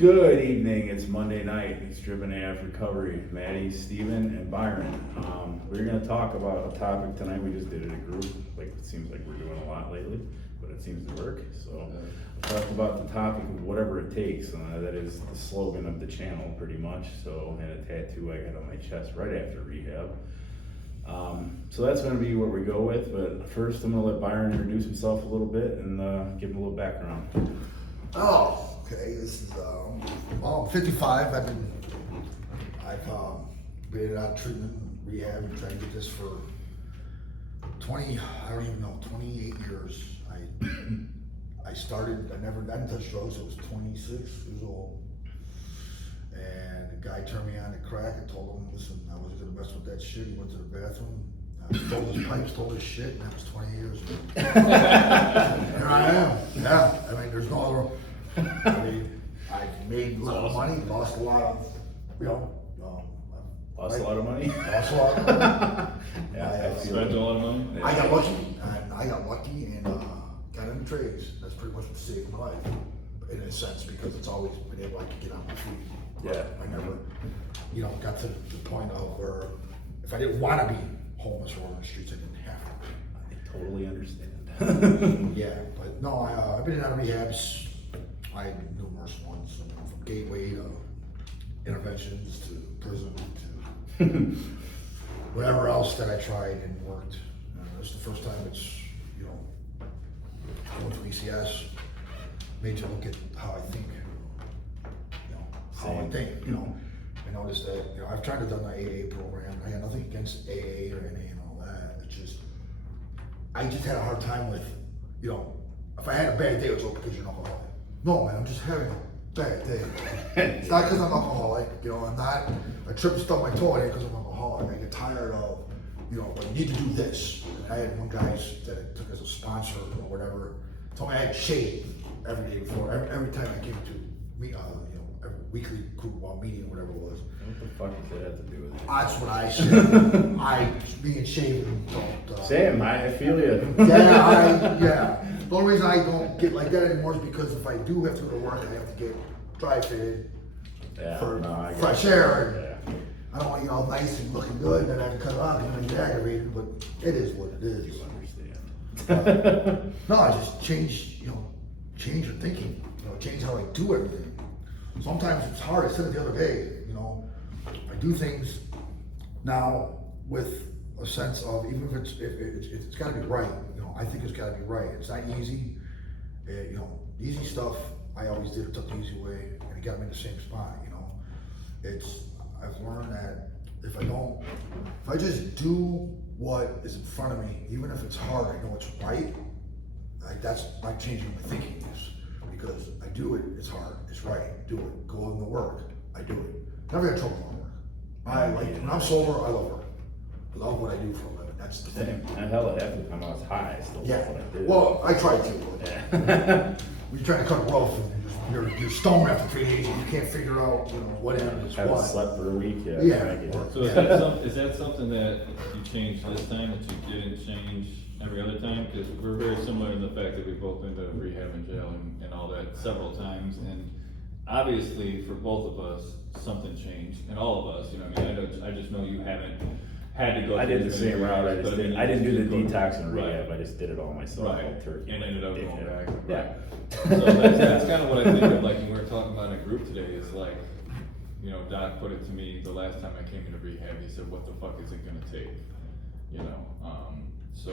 Good evening, it's Monday night, it's Driven AF Recovery, Maddie, Steven, and Byron. We're gonna talk about a topic tonight, we just did it in a group, like, it seems like we're doing a lot lately, but it seems to work, so. I talked about the topic of whatever it takes, that is the slogan of the channel, pretty much, so, and a tattoo I got on my chest right after rehab. So that's gonna be what we go with, but first I'm gonna let Byron introduce himself a little bit and give him a little background. Oh, okay. This is I'm 55. I've been out of treatment, rehab, and trying to get this for 20. I don't even know, 28 years. I started. I didn't touch drugs. I was 26 years old, and a guy turned me on to crack. I told him, listen, I wasn't gonna mess with that shit. He went to the bathroom. Stole his pipes, stole his shit, and that was 20 years ago. Here I am. Yeah, I mean, there's no other. I mean, I've made a lot of money, lost a lot of, Lost a lot of money? Lost a lot of money. Yeah, I Spent a lot of money? I got lucky and got into trades. That's pretty much what saved my life, in a sense, because it's always been able to get on my feet. Yeah. I never, got to the point of where if I didn't want to be homeless or on the streets, I didn't have to. I totally understand. Yeah, but no, I've been in out of rehabs. I had numerous ones, from gateway to interventions to prison to whatever else that I tried and worked. This is the first time it's, going through ECS, made you look at how I think, how I think, I noticed that, I've tried to do the AA program. I got nothing against AA or NA and all that. It's just, I just had a hard time with, if I had a bad day, it was all because you're an alcoholic. No, man, I'm just having a bad day. It's not because I'm alcoholic, I'm not, I tripped and stubbed my toe, it ain't because I'm alcoholic. I get tired of, but you need to do this. And I had one guy that I took as a sponsor or whatever, told me I had to shave every day before, every time I came to meet, every weekly group meeting or whatever it was. What the fuck does that have to do with it? That's what I said. Being shaved don't. Same, I feel you. Yeah. The only reason I don't get like that anymore is because if I do have to go to work, I have to get dry fitted for fresh air. Yeah. I don't want you all nice and looking good, and then I have to cut it off and I get aggravated, but it is what it is. You understand. No, I just change your thinking, change how I do everything. Sometimes it's hard. I said it the other day, I do things now with a sense of, even if it's got to be right, I think it's got to be right. It's not easy. Easy stuff, I always did it, took the easy way, and it got me in the same spot, I've learned that if I just do what is in front of me, even if it's hard, I know it's right, that's not changing my thinking is, because I do it, it's hard, it's right, do it, go in the work, I do it. Never had trouble on work. When I'm sober, I love work. I love what I do for a living, that's the thing. And hell, it happened when I was high, I still love what I did. Well, I tried to, but Yeah. when you're trying to cut a rope and you're stoned after 3 days and you can't figure out, what end is Haven't what. slept for a week, yeah. Yeah. I get it. So is that something that you changed this time that you didn't change every other time? Because we're very similar in the fact that we've both been to rehab and jail and all that several times. And obviously for both of us, something changed. And all of us, I just know you haven't had to go. I did the same route, I didn't do the detox and Right. rehab, I just did it all myself, Right, cold turkey. and ended up going Dickhead. back. Yeah. So that's kind of what I think of, like, when we were talking about in a group today, is like, Doc put it to me the last time I came into rehab, he said, what the fuck is it gonna take? So,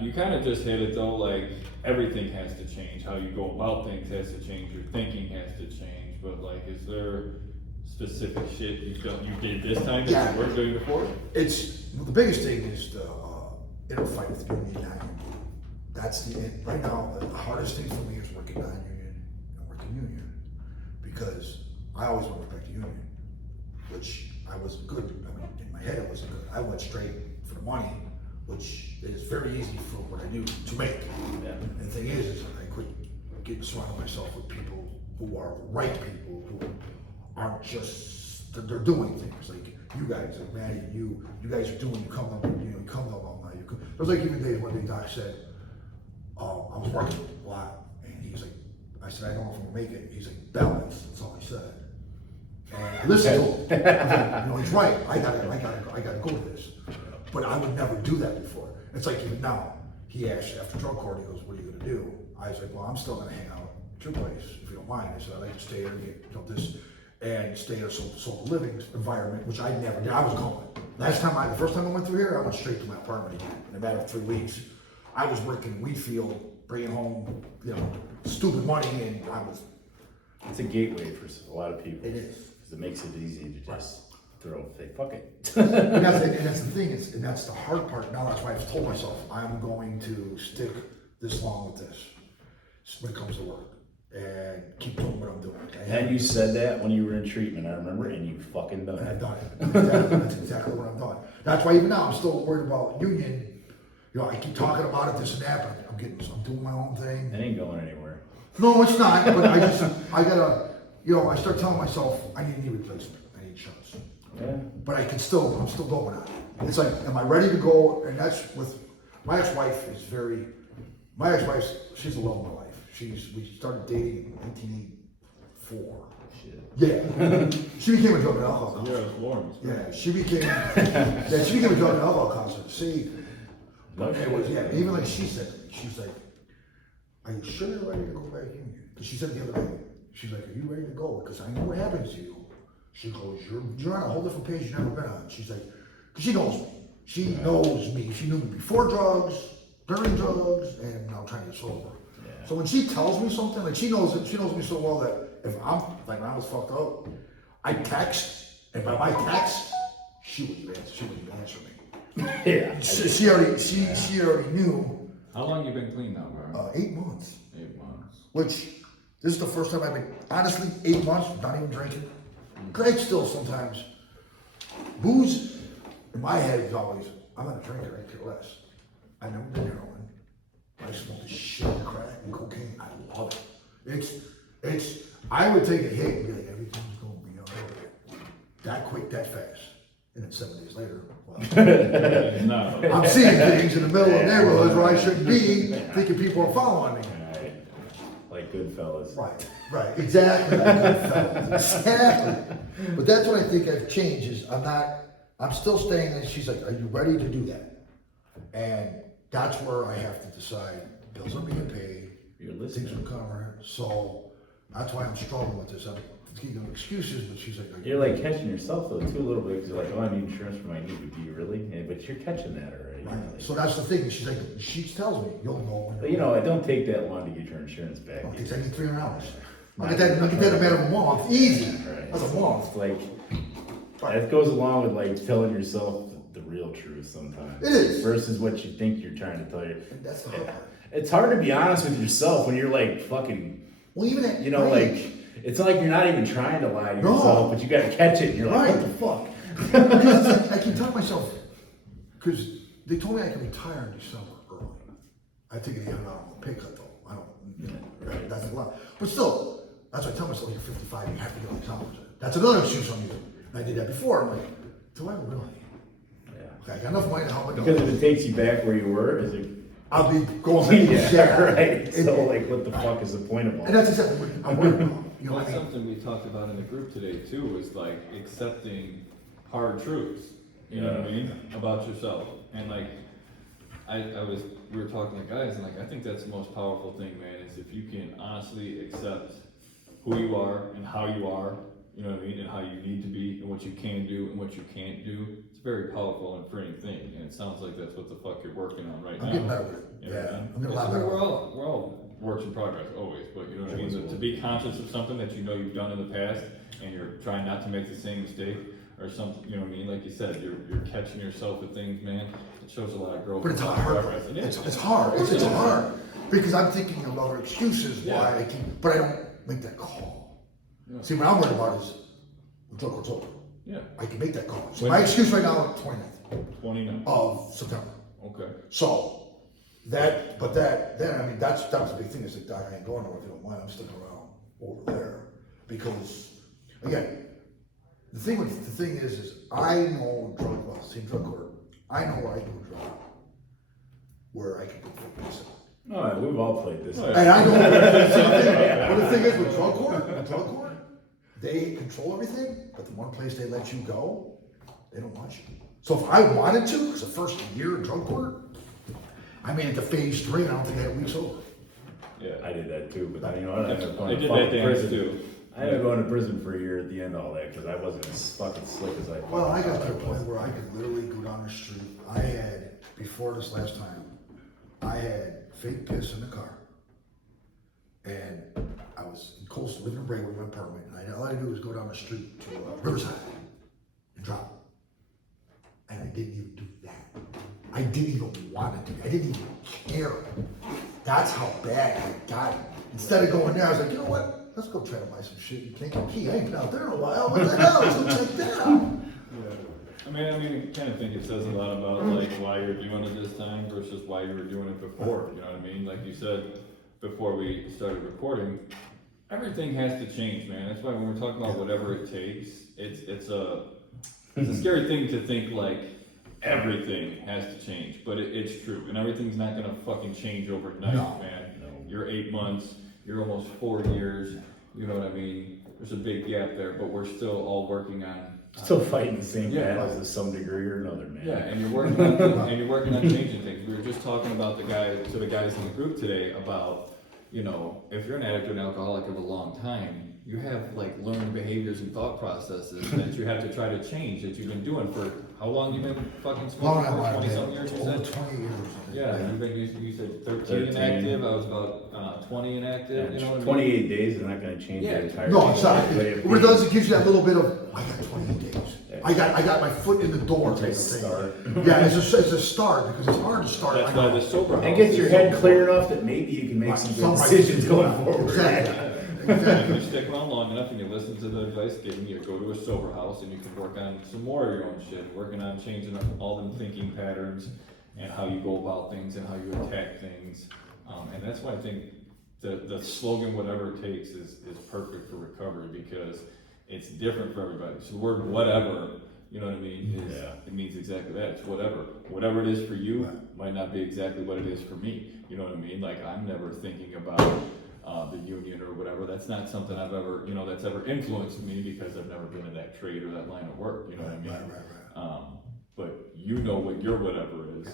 you kind of just hit it though, like, everything has to change, how you go about things has to change, your thinking has to change, but like, is there specific shit you did this time that you weren't doing before? The biggest thing is the inner fight with union and non-union. That's right now, the hardest thing for me is working non-union and working union. Because I always went back to union, which I wasn't good. I mean, in my head it wasn't good. I went straight for the money, which is very easy for what I do to make. Yeah. And the thing is I quit getting surrounded myself with people who are the right people, who aren't just, they're doing things. Like you guys, like Maddie, you guys are doing, you come to alumni. There's like even days one day Doc said, I was working a lot, and he was like, I said, I don't know if I'm gonna make it. He's like, balance, that's all he said. And I listened to him. I was like, he's right, I gotta go to this. But I would never do that before. It's like even now, he asked after drug court, he goes, what are you gonna do? I was like, well, I'm still gonna hang out at your place, if you don't mind. I said, I'd like to stay here and get, this, and stay in a social living environment, which I never did. I was going. The first time I went through here, I went straight to my apartment again. In a matter of 3 weeks, I was working wheat field, bringing home, stupid money, and I was. It's a gateway for a lot of people. It is. Because it makes it easy to just say, fuck it. And that's the thing, and that's the hard part. Now that's why I've told myself, I'm going to stick this long with this when it comes to work. And keep doing what I'm doing. And you said that when you were in treatment, I remember, and you fucking done And I've it. done it. That's exactly what I've done. That's why even now I'm still worried about union. I keep talking about it, this and that, but I'm doing my own thing. It ain't going anywhere. No, it's not, but I gotta, I start telling myself, I need a knee replacement, I need insurance. Yeah. But I'm still going on it. It's like, am I ready to go? And that's with, my ex-wife, she's the love of my life. We started dating in 1984. Shit. Yeah. She became a drug and alcohol counselor. Yeah, it's Lawrence. Yeah, she became a drug and alcohol counselor. See, but it was, even like she said to me, she's like, are you sure you're ready to go back in here? Because she said the other day, she's like, are you ready to go? Because I know what happens to you. She goes, you're on a whole different page you've never been on. She's like, because she knows me. She knows me. She knew me before drugs, during drugs, and now trying to get sober. Yeah. So when she tells me something, like she knows me so well that if I'm, like when I was fucked up, I text, and by my text, she wouldn't even answer me. Yeah. She already knew. How long you been clean now, Byron? 8 months. 8 months. Which, this is the first time I've been, honestly, 8 months, not even drinking. Cause I still sometimes, booze, in my head is always, I'm not a drinker, I care less. I never did heroin. I smoke the shit of crack and cocaine, I love it. I would take a hit and be like, everything's gonna be all right. That quick, that fast. And then 7 days later, well, No. I'm seeing things in the middle of neighborhoods where I shouldn't be, thinking people are following me. Right. Like Goodfellas. Right, exactly. Like Goodfellas. Exactly. But that's what I think I've changed is I'm still staying there. She's like, are you ready to do that? And that's where I have to decide, bills are being paid, You're listening. things are covered. So that's why I'm struggling with this. I'm giving excuses, but she's like, You're like catching yourself though too a little bit because you're like, oh, I need insurance for my knee. But do you really? Yeah, but you're catching that already. right. So that's the thing. She's like, she tells me, you'll know. But it don't take that long to get your insurance back. Okay, so I need 300 hours. I'll get that in a matter of a month. Easy. Right. That's a month. It's like, that goes along with like telling yourself the real truth sometimes. It is. Versus what you think you're trying to tell you. And that's the hard part. It's hard to be honest with yourself when you're like fucking, Well, even at, like, it's like you're not even trying to lie to No. yourself, but you gotta catch it and you're like, Right. what the fuck? Because it's like, I keep telling myself, because they told me I can retire in December early. I think it even out a pay cut though. I don't, that's a lot. But still, that's why I tell myself, you're 55, you have to get all these hours. That's another excuse I'm using. And I did that before. I'm like, do I really? Yeah. Okay, I got enough money to help me. Because if it takes you back where you were, is it? I'll be going. Yeah, right. And- So like, what the fuck is the point of all And that's exactly what I'm worried about. You know Well, what I mean? something we talked about in the group today too is like accepting hard truths. You know what I mean about yourself, and like we were talking to guys, and like I think that's the most powerful thing, man. Is if you can honestly accept who you are and how you are. You know what I mean, and how you need to be, and what you can do and what you can't do. It's a very powerful and freeing thing, and it sounds like that's what the fuck you're working on right now. I'm getting better with it. You know what I Yeah, mean? I'm getting a lot better. We're all works in progress always, but you know what I mean? To be conscious of something that you know you've done in the past and you're trying not to make the same mistake or something, you know what I mean? Like you said, you're catching yourself with things, man. It shows a lot of growth. But it's and hard. progress. It is. It's hard. It's hard. Because I'm thinking of other excuses why I keep, but I don't make that call. Yeah. See, what I'm worried about is the drug court's over. Yeah. I can make that call. So When- my excuse right now is 29th 29. of September. Okay. So then I mean, that was a big thing. It's like, Doc, I ain't going nowhere if you don't mind. I'm sticking around over there because, again, the thing is I know drug court. I know where I do a drug where I can put 50%. No, we've all played this. Oh, And I know, but the thing is with drug court, they control everything, but the one place they let you go, they don't want you. So if I wanted to, because the first year in drug court, I made it to phase 3, and I don't think I had weeks over. Yeah. I did that too, but you know what? I ended up going I to did fucking that dance prison. too. I ended up going to prison for a year at the end of all that because I wasn't as fucking slick as I. Well, I got thought to a was. point where I could literally go down the street. I had, before this last time, I had fake piss in the car. And I was in Coastal, living in Braidwood, my apartment, and all I had to do was go down the street to Riverside and drop. And I didn't even do that. I didn't even want to do it. I didn't even care. That's how bad I got it. Instead of going there, I was like, you know what? Let's go try to buy some shit. You can't get key. I ain't been out there in a while. What the hell? Let's go check that out. I mean, kind of think it says a lot about like why you're doing it this time versus why you were doing it before. You know what I mean? Like you said before we started recording, everything has to change, man. That's why when we're talking about whatever it takes, it's a scary thing to think like everything has to change, but it's true, and everything's not gonna fucking change overnight, No. man. You're 8 months, you're almost 4 years. You know what I mean? There's a big gap there, but we're still all working on. Still fighting the same Yeah. battles to some degree or another, man. Yeah, and you're working on changing things. We were just talking about the guys in the group today about, you know, if you're an addict or an alcoholic of a long time, you have like learned behaviors and thought processes that you have to try to change that you've been doing for how long you've been fucking Long smoking for? time, 20 something years, you over said? 20 years. Yeah, you've been, you said 13 13. inactive, I was about 20 inactive, you know what I mean? 28 days is not gonna change Yeah. the entire. No, it's not. way of What it does, being. it gives you that little bit of, I got 28 days. I got my foot in the door type of It's a thing. start. Yeah, it's a start, because it's hard to start. That's I why know. the sober house. And gets your is head so clear enough that maybe you can make some good decisions going forward. Exactly. If you Exactly. stick around long enough and you listen to the advice given, you go to a sober house and you can work on some more of your own shit, working on changing up all them thinking patterns and how you go about things and how you attack things. And that's why I think the slogan, whatever it takes, is perfect for recovery because it's different for everybody. So the word whatever, you know what I mean, is, Yeah. it means exactly that. It's whatever. Whatever it is for you might not be exactly what it is for me. You know what I mean? Like I'm never thinking about the union or whatever. That's not something I've ever, you know, that's ever influenced me because I've never been in that trade or that line of work. You know what I mean? Right. But you know what your whatever is.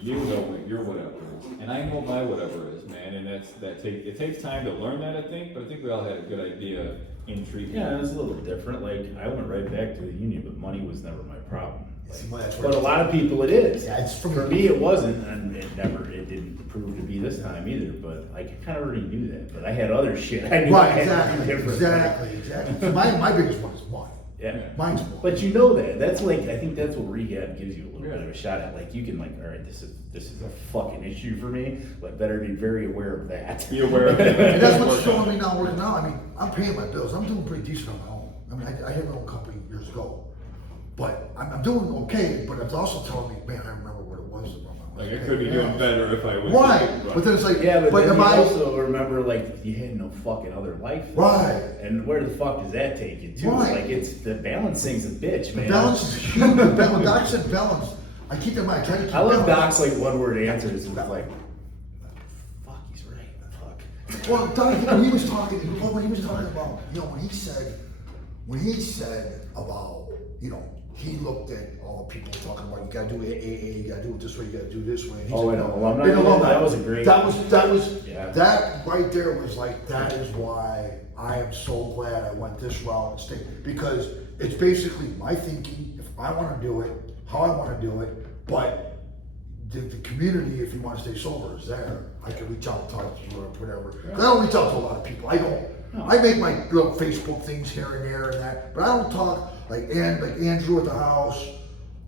You know what your whatever is, and I know my whatever is, man. And it takes time to learn that, I think. But I think we all had a good idea in treatment. Yeah, it was a little different. Like I went right back to the union, but money was never my problem. See, well, that's But a where- lot of people it is. Yeah, it's For me, it wasn't, and it didn't prove to be this time either. But I kind of already knew that. But I had other shit. I knew I Right, had to do exactly, different. exactly. So my biggest one is money. Yeah. Mine's money. But you know that. That's like I think that's what rehab gives you a little bit of a shot at. Like you can like, all right, this is a fucking issue for me, but better be very aware of that. Be aware of it. And that's what's showing me now working out. I mean, I'm paying my bills. I'm doing pretty decent on my own. I mean, I had my own company years ago. But I'm doing okay, but it's also telling me, man, I remember what it was. Like I could be doing better if I was. Right. But then it's like, Yeah, but then am you I, also remember like you had no fucking other life. right. And where the fuck does that take you to? Right. Like it's the balancing's a bitch, man. Balance is huge. When Doc said balance, I keep that in mind. I try to keep I love balance. Doc's like one word answers. It's like, fuck, he's right. Fuck. Well, Doc, when he was talking about, you know, when he said about, you know, he looked at all the people talking about you gotta do AA, you gotta do it this way, you gotta do it this way. And he Oh, said, and no. alumni, And alumni. that was a great- That was Yeah. that right there was like that is why I am so glad I went this route instead, because it's basically my thinking. If I want to do it, how I want to do it, but the community, if you want to stay sober, is there. I can reach out and talk to you or whatever. 'Cause I don't reach out to a lot of people. I don't. No. I make my little Facebook things here and there and that, but I don't talk like Andrew at the house,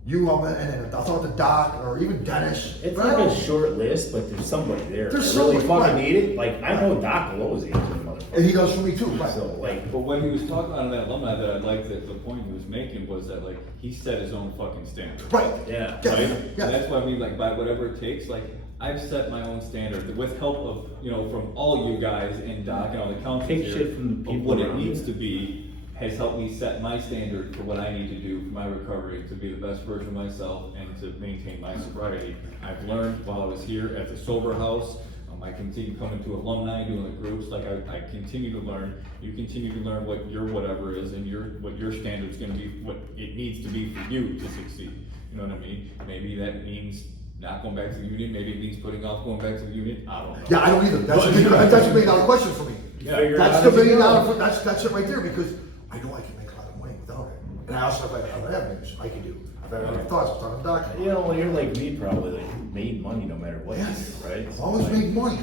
you, and then I thought the Doc or even Dennis. It's But I like a don't- short list, but there's somebody there. There's that really somebody, fucking right. need it. Like I know Doc will always answer the motherfucker. and he does for me too. Right. So like, But what he was talking about in that alumni that I liked that the point he was making was that like he set his own fucking standard. Right. yeah. Yeah. Right? Yeah. And that's what I mean, like by whatever it takes, like I've set my own standard with help of, you know, from all you guys and Doc and all the councils Take here, shit from the of people what it around needs you. to be has helped me set my standard for what I need to do for my recovery to be the best version of myself and to maintain my sobriety. I've learned while I was here at the sober house, I continue coming to alumni, doing the groups, like I continue to learn. You continue to learn what your whatever is and what your standard's gonna be, what it needs to be for you to succeed. You know what I mean? Maybe that means not going back to the union, maybe it means putting off going back to the union, I don't know. Yeah, I don't either. That's a $1 million question for me. Yeah. Figure it That's out the as you $1 million, go. that's it right there, because I know I can make a lot of money without it. And I also have other avenues I can do. I've had other thoughts, I've thought of doctor. You know, when you're like me, probably, like, you made money no matter what you Yes, do, right? I've always Like, made money.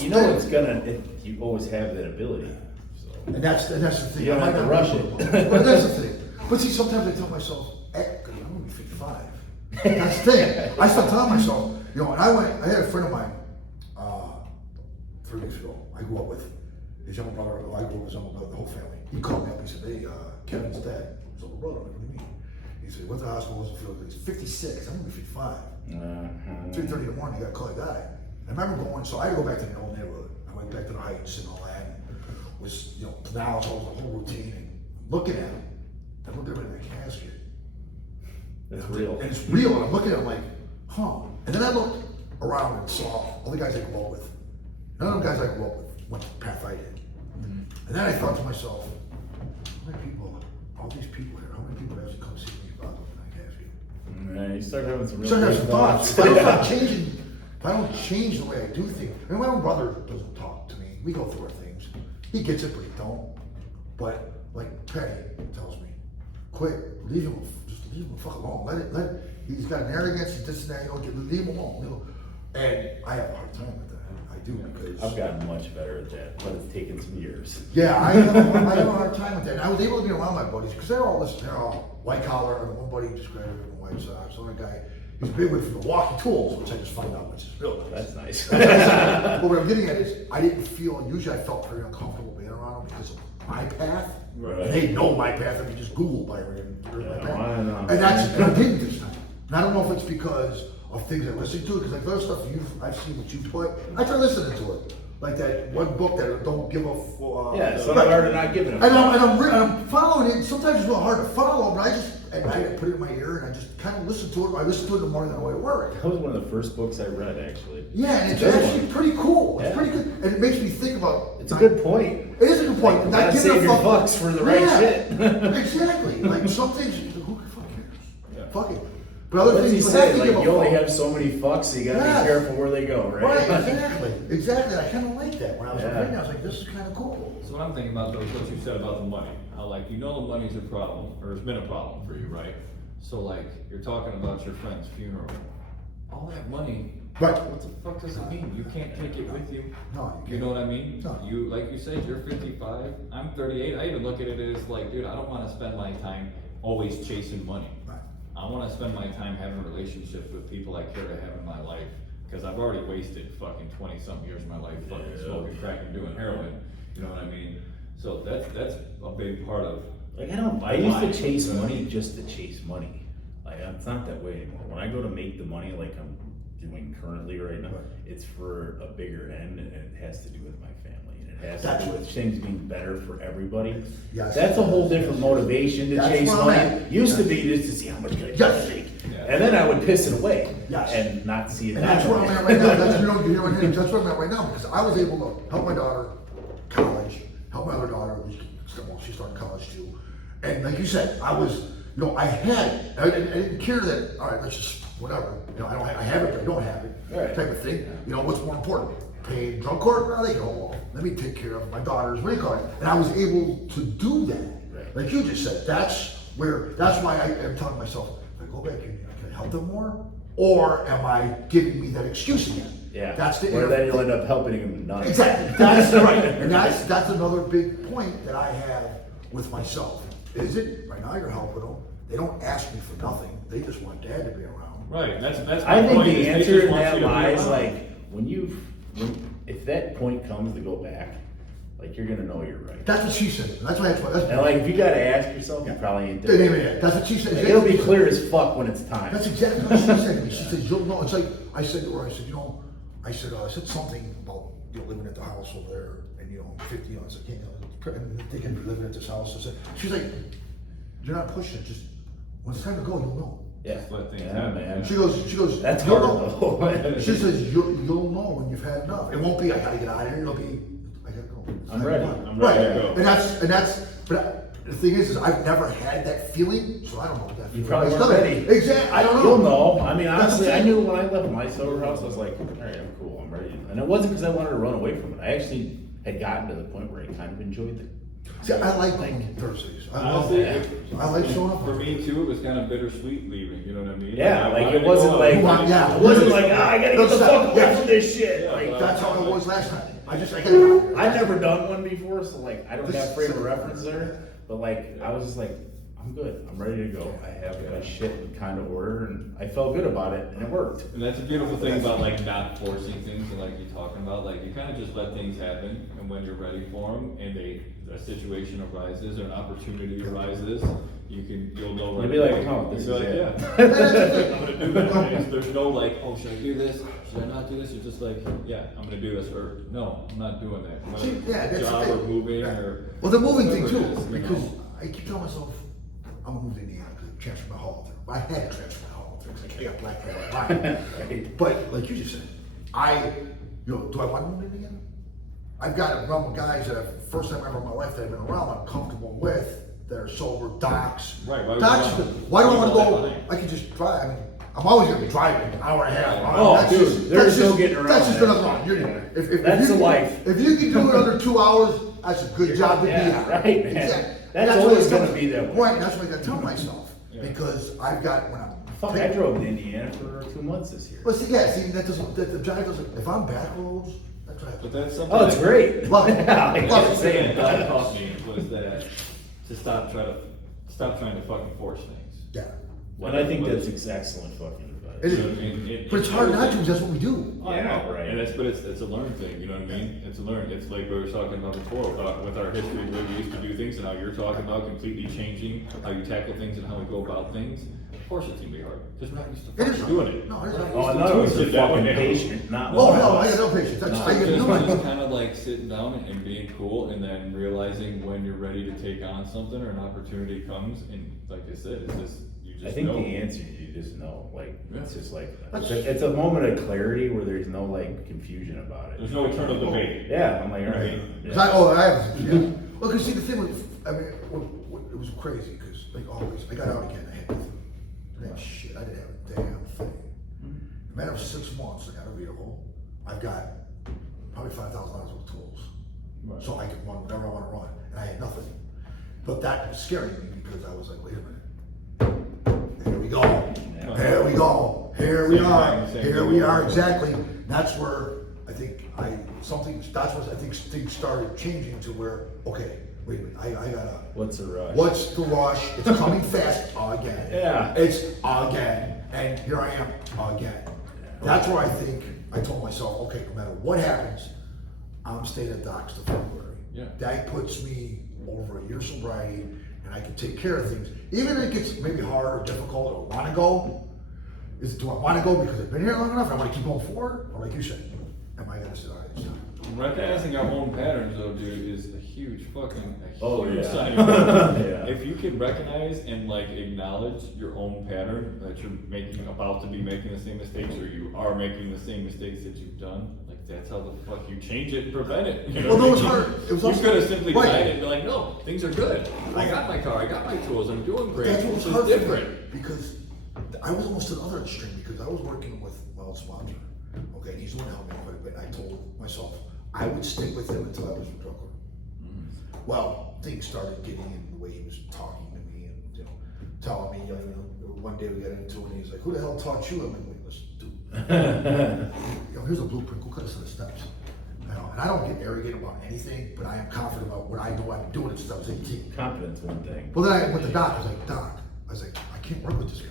You know it's gonna, you always have that ability, so. And that's the thing. You don't I might have to not rush be- it. But that's the thing. But see, sometimes I tell myself, I'm gonna be 55. That's the thing. I start telling myself, you know, and I had a friend of mine, 3 weeks ago, I grew up with his younger brother, I grew up with his younger brother, the whole family. He called me up, he said, hey, Kevin's dad, his older brother, what do you mean? He said, went to the hospital, wasn't feeling good. He's 56, I'm gonna be 55. 3:30 in the morning, you gotta call your guy. I remember going, so I had to go back to the old neighborhood. I went back to the Heights and all that, and was, you know, now it's all the whole routine, and looking at him, I looked at him in the casket. That's real. And it's real, and I'm looking at him like, huh. And then I looked around and saw all the guys I grew up with. None of the guys I grew up with went the path I did. And then I thought to myself, how many people, all these people here, how many people actually come see me about looking at that casket? Yeah, you start having some real So I have big some thoughts. If I don't change the way I do things, I mean, my own brother doesn't talk to me. We go through our things. He gets it, but he don't. But like Patty tells me, quit, leave him, just leave him the fuck alone. Let it. He's got an arrogance, he's this and that. You know, leave him alone. You know? And I have a hard time with that. I do because I've gotten much better at that, but it's taken some years. yeah, I have a hard time with that. And I was able to be around my buddies because they're all white collar. And one buddy just graduated from the White Sox. Another guy, he's big with Milwaukee Tools, which I just found out, which is real nice. That's nice. But what I'm getting at is, I didn't feel, usually I felt very uncomfortable being around them because of my path. Right. And they know my path, I mean, just Google Byron and there's my Yeah, path. I know. And and I didn't this time. And I don't know if it's because of things I listen to, because like the other stuff I've seen what you put, I try listening to it. Like that one book that don't give a Yeah, it's not hard to not give it a and I'm following it. Sometimes it's real hard to follow, but I just at night I put it in my ear and I just kind of listen to it. I listen to it in the morning on the way to work. That was one of the first books I read, actually. Yeah, and it's a good actually one. pretty cool. It's Yeah. pretty good, and it makes me think about. It's a good point. It is a good point. Like, Not gotta giving save a your fuck bucks for the right shit. Exactly. Like some things, who the fuck cares? Yeah. Fuck it. But other What does he things, say? have to Like, give a you only fuck. have so many fucks, so you gotta Yes. be careful where they go, right? Right, exactly. I kind of like that. When I was Yeah. reading, I was like, this is kind of cool. So what I'm thinking about though is what you said about the money. How like, you know the money's a problem, or it's been a problem for you, right? So like, you're talking about your friend's funeral. All that money, Right. what the fuck does it mean? You can't take it with you. No, you You know what I mean? No. You, like you said, you're 55, I'm 38. I even look at it as like, dude, I don't wanna spend my time always chasing money. Right. I wanna spend my time having relationships with people I care to have in my life. Cause I've already wasted fucking 20-something years of my life fucking Yeah. smoking crack and doing heroin. You know what I mean? So that's a big part of. Like, I used to Why? chase money just to chase money. Like, it's not that way anymore. When I go to make the money like I'm doing currently right now, Right. it's for a bigger end and it has to do with my family. And it has That's to do what- with things being better for everybody. Yes. That's a whole different motivation to That's chase where I'm money. at. Used to Yes. be just to see how much can I Yes. make. Yeah. And then I would piss it away. Yes. And not see it And that that's where I'm way. at right now. That's, you know what I mean? That's where I'm at right now because I was able to help my daughter college, help my other daughter, well, she started college too. And like you said, I was, you know, I didn't care that, all right, let's just, whatever. You know, I have it, but I don't have it, Right. type of thing. You know, what's more important? Paying drug court? Well, they go, well, let me take care of my daughter's what do you call it? And I was able to do that. Right. Like you just said, that's why I am telling myself, if I go back here, can I help them more? Or am I giving me that excuse again? Yeah. That's the Or then you'll end up helping him not. Exactly. That's right. And that's another big point that I have with myself. Is it right now you're helping them? They don't ask me for nothing. They just want dad to be around. Right, that's my I think point, is the they answer just in want that you to be lies around. like if that point comes to go back, like you're gonna know you're right. That's what she said. That's why. And like if you gotta ask yourself, you probably ain't Wait, there. wait, wait. That's what she said. Like, it'll be clear as fuck when it's time. That's exactly what she said to me. She said, "You'll know." It's like I said to her. I said, "You know," I said something about living at the house over there, and 50 years. I can't. And they can be living at this house. I said, she's like, "You're not pushing it. Just when it's time to go, you'll know." Yeah. Just let things Yeah, happen. man. She goes, That's "You'll hard know." though. She says, you'll know when you've had enough. It won't be, I gotta get out of here, it'll be, I gotta go. I'm ready. I'm ready to go. And that's, but the thing is I've never had that feeling, so I don't know what that You feeling probably is. weren't ready. Exactly, I don't know. You'll know. I mean, That's honestly, the I thing. knew when I left my sober house, I was like, all right, I'm cool, I'm ready. And it wasn't because I wanted to run away from it. I actually had gotten to the point where I kind of enjoyed it. See, I like going Thursdays. I love Honestly, that. I like showing up. For me too, it was kind of bittersweet leaving, you know what I mean? Yeah, I like wanted it to wasn't go, like, want- yeah, it wasn't like, ah, I gotta get the fuck away Yeah. from this shit. Yeah, Like, but- That's how it was last time. I gotta get out of here. I've never done one before, so like, I don't This have is frame of so- reference there, but like, I was just like, I'm good, I'm ready to go. I have my shit in kind of order, and I felt good about it, and it worked. And that's a beautiful thing about like not forcing things and like you're talking about, like you kind of just let things happen, and when you're ready for them, and a situation arises or an opportunity arises, you'll know right. You'll be like, away. oh, this You'll be is like, it. yeah. I'm gonna do that. And there's no like, oh, should I do this? Should I not do this? You're just like, yeah, I'm gonna do this, or no, I'm not doing that. Whether See, it's yeah, that's the job thing. or moving Yeah. or. Well, the moving thing whatever too, it is, you because know. I keep telling myself, I'm gonna move to Indiana to transfer my hall. I had to transfer my hall because I got black people online. Right. But like you just said, do I want to move to Indiana? I've got a realm of guys that first time ever in my life that I've been around, I'm comfortable with, that are sober, docs. Right, why would Docs, you why do I want to want go? that I can just drive. I mean, I'm always gonna be driving an hour and a half. Oh, That's dude, just- there's that's no just- getting around That's just that. another one. If That's you the can- life. If you can do it under 2 hours, that's a good job to be Yeah, at. right, man. Exactly. That's what always I tell- gonna be that way. Right, and that's what I gotta tell myself, Yeah. because I've got, when I'm. Fuck, I drove to Indiana for 2 months this year. But see, the drive doesn't, if I'm back roads, that drive. But that's something. Oh, it's that- great. Love it. Yeah, like Love I'm it. saying, That taught me was that to stop trying to fucking force things. Yeah. And I think that's excellent fucking It advice. is. But it's hard not to, because that's what we do. Oh, I Yeah, know, right. and it's a learned thing, you know what I mean? It's a learned, it's like we were talking about before, with our history, the way we used to do things, and how you're talking about completely changing how you tackle things and how we go about things. Of course it's gonna be hard, because we're not used to It is fucking hard. doing it. No, it is We're not hard. Oh, used to none of us doing are it that fucking way. patient, not Oh, one of no, I us. got no patience. That's, No, I get Just no. kind of like sitting down and being cool, and then realizing when you're ready to take on something or an opportunity comes, and like I said, it's just, you just I think know. the answer is you just know, like, it's Yeah. just like, it's a moment of clarity where there's no like confusion about it. There's no eternal debate. Yeah, I'm like, all right. Cause yeah. I have, yeah. Well, cause see, the thing was, I mean, it was crazy, cause like always, I got out again, I had nothing. I didn't have shit, I didn't have a damn thing. No matter of 6 months, I got a vehicle, I've got probably $5,000 worth of tools. Right. So I can run whatever I wanna run, and I had nothing. But that was scaring me, because I was like, wait a minute. Here we go, here we go, here we Same are, thing, same here thing. we are, exactly. That's where I think that's what I think things started changing to where, okay, wait a minute, I gotta, What's a rush? what's the rush? It's coming fast again. Yeah. It's again, and here I am again. That's where I think I told myself, okay, no matter what happens, I'm staying at Doc's till February. Yeah. That puts me over a year sobriety, and I can take care of things. Even if it gets maybe hard or difficult or wanna go, do I wanna go because I've been here long enough, I wanna keep going forward? Or like you said, am I gonna say, all right, it's time. Recognizing our own patterns though, dude, is a huge Oh, huge yeah. sign of growth. Yeah. If you can recognize and like acknowledge your own pattern, that you're about to be making the same mistakes, or you are making the same mistakes that you've done, like that's how the fuck you change it and prevent it. You know Well, no, what it's I mean? hard. It was You also- could have simply Right. tried it and be like, no, things are good. I got my car, I got my tools, I'm doing great. That's what was This hard is for me, different. because I was almost to the other extreme, because I was working with my old sponsor. Okay, and he's the one that helped me quite a bit. I told myself I would stick with him until I was from drug court. Well, things started getting in the way he was talking to me, and telling me, one day we got into it, and he's like, "Who the hell taught you?" I'm like, "Wait, listen, dude. Here's a blueprint. Go cut us to the steps." And I don't get arrogant about anything, but I am confident about what I know I've been doing it since I was 18. Confidence, one thing. Well, then I went to Doc. I was like, Doc, I can't work with this guy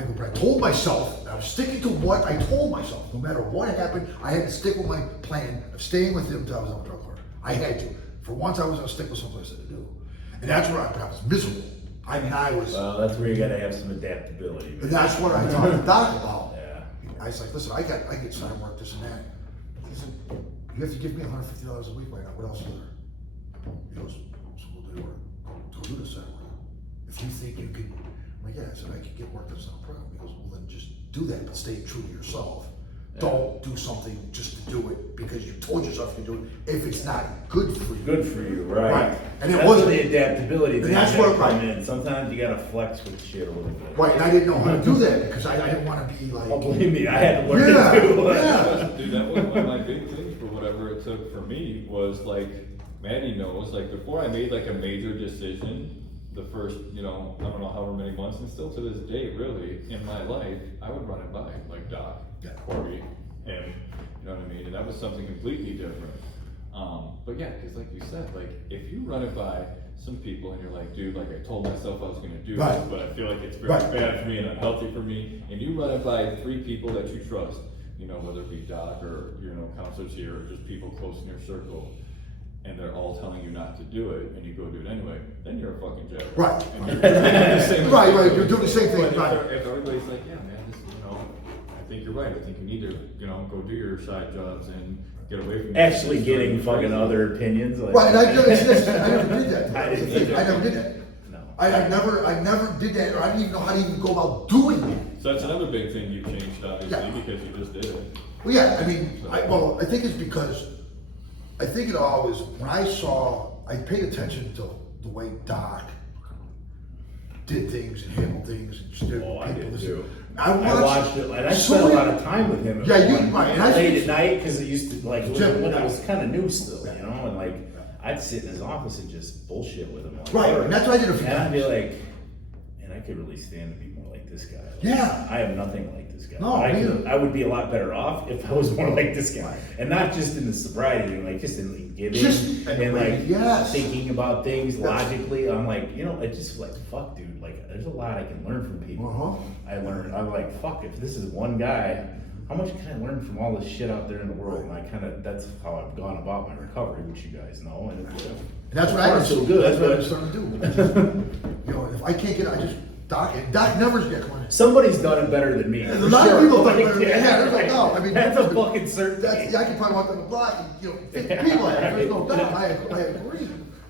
anymore. But I told myself, I was sticking to what I told myself. No matter what happened, I had to stick with my plan of staying with him until I was on drug court. I had to. For once, I was going to stick with something I said to do. And that's where I was miserable. I mean, I was, Well, that's where you gotta have some adaptability. and that's what I talked to Doc about. Yeah. I was like, listen, I get side work, this and that. He said, you have to give me $150 a week right now. What else is there? He goes, so we'll do work. So do the side work. If you think you can Well, yeah, I said, I could get work, that's not a problem. He goes, well, then just do that, but stay true to yourself. Don't do something just to do it because you told yourself you can do it if it's not good for you. Good for you, right? Right. And it that's wasn't- where the adaptability. and thing that's that what- come right. in. Sometimes you gotta flex with shit a little bit. Right, and I didn't know how to do that because I didn't want to be like. Oh, believe me, I had to learn Yeah, it too. yeah. Dude, that was one of my big things for whatever it took for me was like, Maddie knows, like before I made like a major decision, the first, I don't know however many months, and still to this day, really, in my life, I would run it by, like Doc, Yeah. Corey, him, you know what I mean? And that was something completely different. But yeah, cause like you said, like, if you run it by some people and you're like, dude, like I told myself I was gonna do Right. this, but I feel like it's very Right. bad for me and unhealthy for me, and you run it by 3 people that you trust, whether it be Doc or, counselors here, or just people close in your circle, and they're all telling you not to do it, and you go do it anyway, then you're a fucking jack. Right. And you're doing the same Right, thing. right, you're doing the same thing, But if right. if everybody's like, yeah, man, this, I think you're right, I think you need to, go do your side jobs and get away from. Actually this, getting it's fucking crazy. other opinions. Like, Right, and I never did that. I didn't That was the thing. either. I never did that. No. I never did that, or I didn't even know how to even go about doing it. So that's another big thing you've changed, obviously, Yeah. because you just did it. Well, yeah, I mean, I think it's because, I think it all was, when I paid attention to the way Doc did things and handled things and just did Oh, I did too. I I watched it, and I spent a lot of time with him. Yeah, you- right, and I late spent- at night because it used to like Jim, when it yeah. was kind of new still, and like I'd sit in his office and just bullshit with him. Like, Right, and that's what I did a few And I'd be times. like, man, I could really stand to be more like this guy. Like, Yeah. I am nothing like this guy. No, I me could, either. I would be a lot better off if I was more like this guy, and not just in the sobriety thing, like just in like giving Just- and like yes. thinking about things Yes. logically. I'm like, it's just like fuck, dude. Like, there's a lot I can learn from people. Uh-huh. I'm like, fuck, if this is one guy, how much can I learn from all this shit out there in the world? And that's how I've gone about my recovery, which you guys know. And And that's what I Far did. so good, That's what but- I'm starting to do. If I can't get it, I just, Doc never's get one. somebody's done it better than me. A for lot of sure. people have done it Like, better than me. Yeah, there's no doubt. I mean, that's a fucking certainty. That's, I can probably walk down the block and, 50 people, there's no doubt, I agree.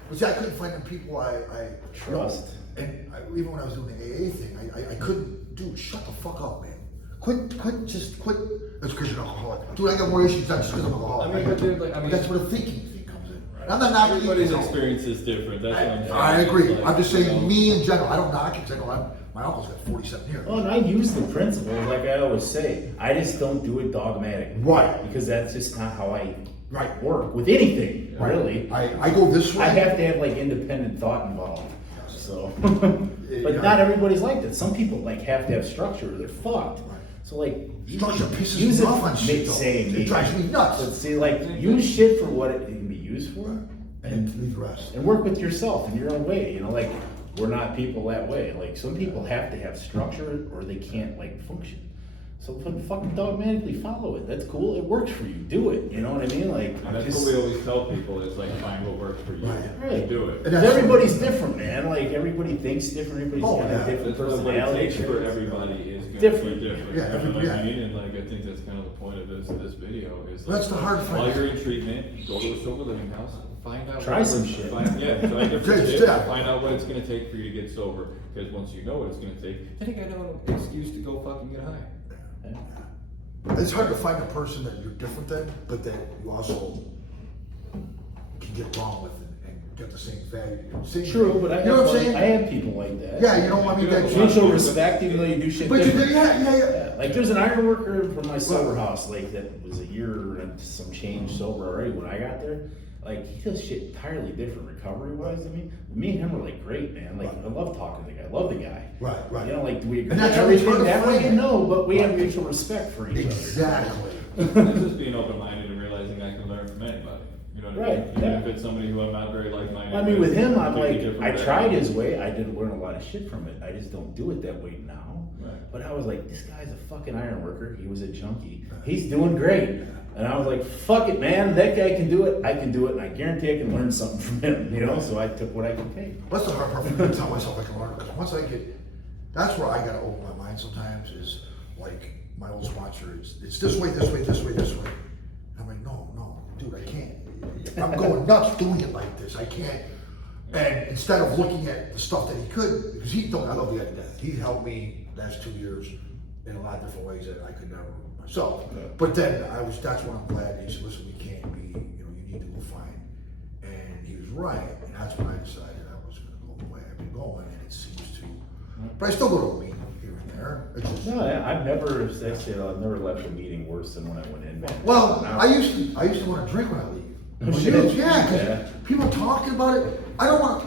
But see, I couldn't find the people I Trust. And even when I was doing the AA thing, I couldn't, dude, shut the fuck up, man. Quit. That's because you're an alcoholic. Dude, I got more issues, not just because I'm an alcoholic. I mean, but dude, like, I mean- That's where the thinking thing comes in. And I'm not knocking Everybody's you. experience is different, that's what I'm saying. I agree. Like, I'm just saying, you know, me in general, I don't knock it, because I know my uncle's got 47 years. Well, and I use the principles like I always say. I just don't do it dogmatic. Right. Because that's just not how I Right. work with anything, Right. really. I go this way. I have to have like independent thought involved. So, but Yeah. not everybody's like that. Some people like have to have structure or they're fucked. Right. So like, Structure pisses use me it, off on shit, though. same, It drives me nuts. But see, like, use shit for what it can be used for, And leave the rest. and work with yourself in your own way. Like, we're not people that way. Like, some people have to have structure or they can't like function. So fucking dogmatically follow it. That's cool. It works for you. Do it. You know what I mean? Like, And that's just- what we always tell people, is like, find what works for you, Right. and do it. And that's- Everybody's different, man. Like, everybody thinks different. Everybody's Oh, got yeah. a different That's what it personality. takes for everybody is gonna Different. be different. Yeah, You know what I yeah. mean? And like, I think that's kind of the point of this video is. Well, that's the hard While part. you're in treatment, go to a sober living house, find out. Try what some works- shit. try different Just, shit, yeah. find out what it's gonna take for you to get sober, because once you know what it's gonna take, then you got no excuse to go fucking get high. It's hard to find a person that you're different than, but that you also can get along with and get the same value. Same- True, but I you know what I'm have, saying? I have people like that. Yeah, you know, I mean, that Mutual respect, even though you do shit But you, different. yeah. Yeah, like there's an iron worker from my sober house, like that was a year and some change sober already when I got there. Like he does shit entirely different recovery wise than me. Me and him are like great, man. Like I love talking to the guy. I love the guy. Right. You know, like do we agree And on that's what it's everything hard to that way? find. No, but we have mutual respect for each other. Exactly. It's just being open-minded and realizing I can learn from anybody. You know what I mean? Right, Even yeah. if it's somebody who I'm not very like-minded. I mean, with him, I'm completely like, different I than- tried his way. I did learn a lot of shit from it. I just don't do it that way now. Right. But I was like, this guy's a fucking iron worker. He was a junkie. He's doing great. And I was like, fuck it, man. That guy can do it. I can do it. And I guarantee I can learn something from him, you know? So I took what I could take. That's the hard part for me to tell myself I can learn, because once I get, that's where I gotta open my mind sometimes, is like my old sponsor, it's this way, this way, this way, this way. I'm like, no, dude, I can't. I'm going nuts doing it like this. I can't. And instead of looking at the stuff that he could, because I love the guy to death. He helped me last 2 years in a lot of different ways that I could never myself. Yeah. But then that's when I'm glad he said, listen, we can't be, you need to go find. And he was right. And that's when I decided I was going to go the way I've been going. And it seems to, but I still go to a meeting here and there. It's just, No, I've never, I've never left a meeting worse than when I went in, man. well, Now- I used to want to drink when I leave. Oh, When shit. you- yeah, because Yeah. people talking about it. I want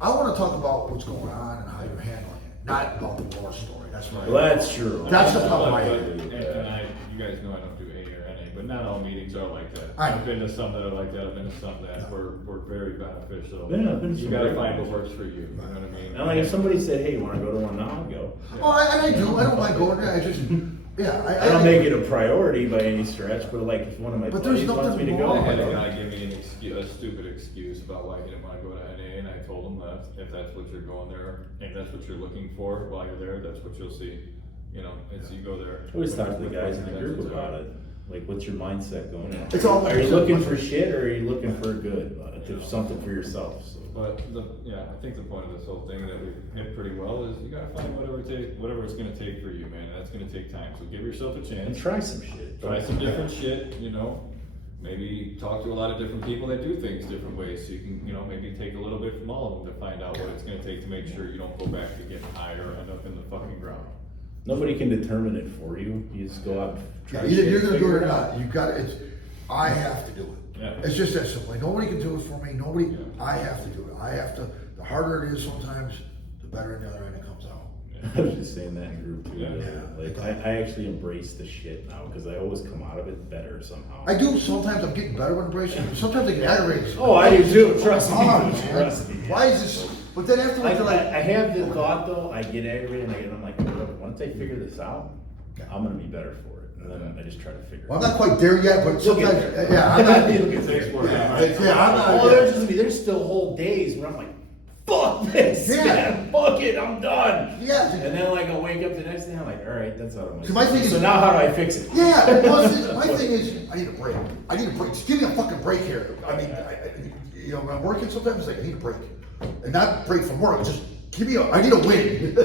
to talk about what's going on and how you're handling it, not about the war story. That's right. Well, that's true. That's the problem I But- have. and you guys know I don't do A or NA, but not all meetings are like that. I know. I've been to some that are like that, I've been to some that were very beneficial. Yeah, I've been to You some gotta great find ones. what works for you, you know what I mean? And like if somebody said, hey, you wanna go to one now, I'll go. Oh, and I do. I don't mind going there. I just, yeah. I don't make it a priority by any stretch, but like if one of my But there's buddies wants me to nothing go, I wrong I had a go. guy give me a stupid excuse about why he didn't wanna go to NA, and I told him that if that's what you're going there, and that's what you're looking for while you're there, that's what you'll see. You know, it's you go there. I always talk to the guys in the group about it. Like, what's your mindset going in? It's all- Are you looking for shit or are you looking for good? There's something for yourself, so. But I think the point of this whole thing that we hit pretty well is you gotta find whatever it's gonna take for you, man, and that's gonna take time, so give yourself a And chance. try some shit. Try some different shit, maybe talk to a lot of different people that do things different ways, so you can, maybe take a little bit from all of them to find out what it's gonna take to make sure you don't go back to getting high or end up in the fucking ground. Nobody can determine it for you. You just go out and try Either shit, you're gonna do figure it or out. not. You got it. I have to do it. Yeah. It's just that simple. Nobody can do it for me. Nobody. Yeah. I have to do it. I have to. The harder it is, sometimes, the better on the other end it comes out. I was just saying that in group too. Yeah. Like, I actually embrace the shit now, cause I always come out of it better somehow. I do. Sometimes I'm getting better when embracing it. Sometimes I get aggravated. Oh, I do too, trust me, Oh, man. trust me. Why is this? But then afterwards, you're like, I have the thought though, I get aggravated and I'm like, look, once I figure this out, I'm gonna be better for it. And then I just try to figure it well, out. I'm not quite there yet, but You'll get sometimes, there. yeah, I'm not. You'll get there. Takes work. Yeah, I'm not. Oh, there's still whole days where I'm like, fuck this, Yeah. man, fuck it, I'm done. Yeah. And then like I'll wake up the next day, I'm like, all right, that's out of my So my thing system. is- So now how do I fix it? Yeah, well, my thing is, I need a break. I need a break. Just give me a fucking break here. I mean, when I'm working sometimes, it's like, I need a break. And not break from work, just give me I need a win.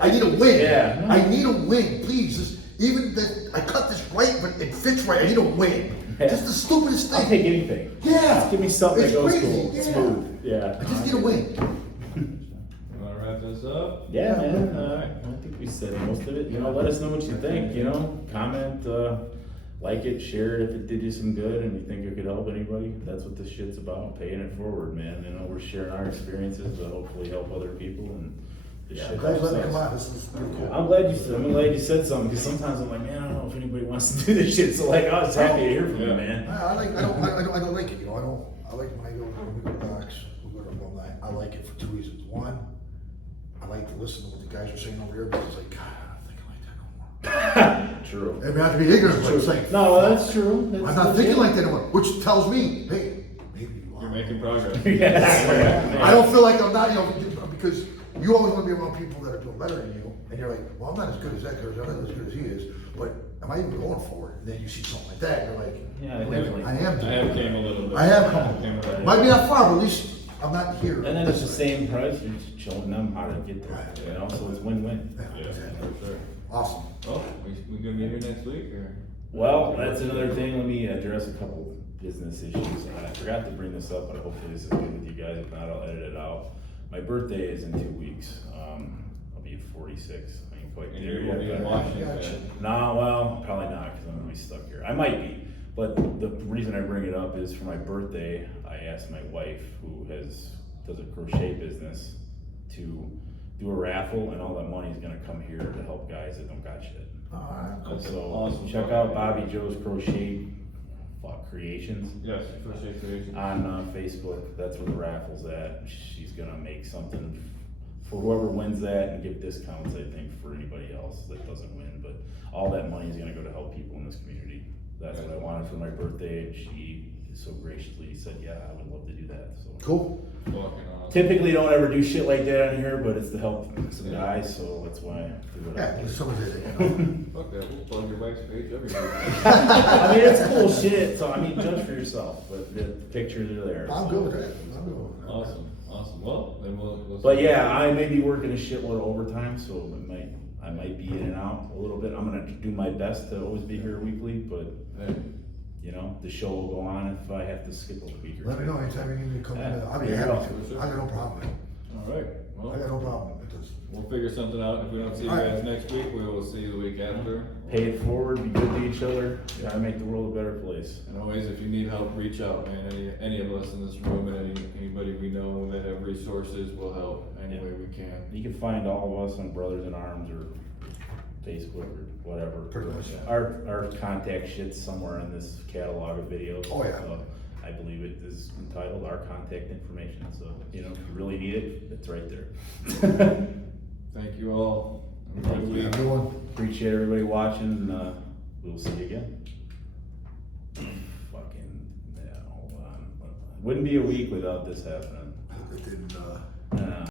I need a win. Yeah. I need a win, please. Even that I cut this right, but it fits right. I need a win. Yeah. Just the stupidest I'll thing. take anything. Yeah. Just give me something It's that goes crazy, cool, yeah. smooth, yeah. I just need a win. You wanna wrap this up? Yeah, man, I think we said most of it, let us know what you think, comment, like it, share it if it did you some good and you think it could help anybody. That's what this shit's about, paying it forward, man, we're sharing our experiences to hopefully help other people and this Yeah, shit guys, helps let me come us. on. This is pretty cool. I'm glad you said something, because sometimes I'm like, man, I don't know if anybody wants to do this shit, so like, I was happy to hear from you, Yeah. man. I don't like it. I like when we go to Docs, we go to alumni. I like it for two reasons. One, I like to listen to what the guys are saying over here because it's like, God, I don't think like that no more. True. I mean, not to be ignorant, but it's like, No, well, that's true. I'm not thinking like that anymore, which tells me, hey, maybe you are. You're making progress. Yes. I don't feel like I'm not, because you always want to be around people that are doing better than you, and you're like, well, I'm not as good as that guy, I'm not as good as he is, but am I even going forward? And then you see something like that, and you're like, Yeah, definitely. I am. I have came a little bit. I have Came a come. little Might bit. be not far, but at least I'm not here. And then it's the same price, you're just showing them how to get there, so it's win-win. Yeah, Exactly. for sure. Awesome. Oh, we gonna be here next week, or? Well, that's another thing, let me address a couple business issues, I forgot to bring this up, but hopefully this is good with you guys, if not, I'll edit it out. My birthday is in 2 weeks, I'll be 46, I ain't quite And there you will be yet. in but- Washington. Nah, well, probably not, because I'm gonna be stuck here. I might be, but the reason I bring it up is for my birthday, I asked my wife, who does a crochet business, to do a raffle, and all that money is gonna come here to help guys that don't got shit. Alright, cool. That's So awesome. check out Bobby Joe's Crochet Creations Yes, crochet creation. on Facebook. That's where the raffle's at. She's gonna make something for whoever wins that and give discounts, I think, for anybody else that doesn't win. But all that money is gonna go to help people in this community. That's what I wanted for my birthday, and she so graciously said, yeah, I would love to do that, so. Cool. Fucking awesome. Typically don't ever do shit like that on here, but it's to help some guys, so that's why I threw it out Yeah, there. someone did it. Fuck that, we'll plug your wife's page everywhere. I mean, it's cool shit, so I mean, judge for yourself, but the pictures are there. I'm so. good with that. I'm good with that. Awesome, awesome. But yeah, I may be working a shitload of overtime, so I might be in and out a little bit. I'm gonna do my best to always be here weekly, but, you know, the show will go on if I have to skip a week or Let me two. know anytime you need me to come in, Yeah, I'll be there you happy go. to, I got no problem, man. All right, I got well, no problem with this. we'll figure something out. If we don't see you All right. guys next week, we will see you the week after. Pay it forward, be good to each other, try to make the world a better place. And always, if you need help, reach out, man. Any of us in this room and anybody we know that have resources will help any way we can. You can find all of us on Brothers in Arms or Facebook or whatever. Pretty much, yeah. Our contact shit's somewhere in this catalog of videos. Oh, yeah. So I believe it is entitled Our Contact Information, so, you know, if you really need it, it's right there. Thank you all. Have a good Thank you. week. Everyone, Appreciate everybody watching, and, we'll see you again. Fucking, yeah, hold on. Wouldn't be a week without this happening. it didn't,